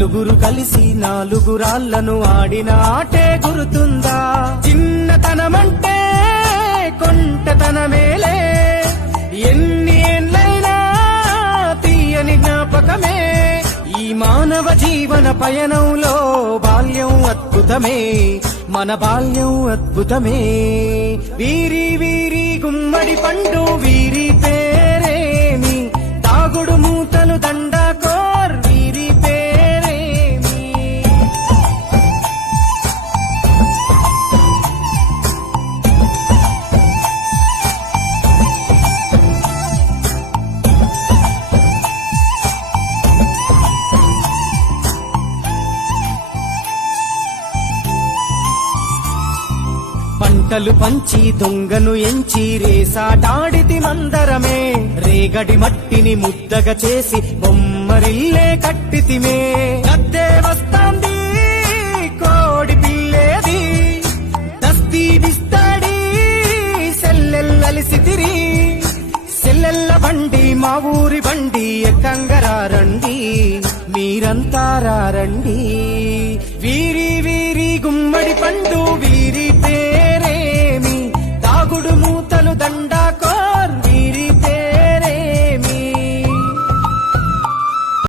నలుగురు కలిసి నాలుగు రాళ్లను ఆడిన ఆటే గుర్తుందా? చిన్నతనమంటే కొంటతనమేలే, ఎన్ని ఏండ్లైనా తీయని జ్ఞాపకమే. ఈ మానవ జీవన పయనంలో బాల్యం అద్భుతమే, మన బాల్యం అద్భుతమే. వీరి వీరి గుమ్మడి పండు వీరి పేరేమి, తాగుడు మూతలు దండాకోర్ వీరి పేరేమి. పంటలు పంచి దొంగను ఎంచి రేసాటాడితి మందరమే, రేగడి మట్టిని ముద్దగా చేసి బొమ్మరిల్లే కట్టితిమే. గద్దే వస్తాంది కోడి పిల్లేది, దస్తీ బిస్తాడి సెల్లెల్లలిసితిరి. సెల్లెల్ల బండి మా ఊరి బండి ఎక్కంగరారండి, మీరంతా రారండి. వీరి వీరి గుమ్మడి పండు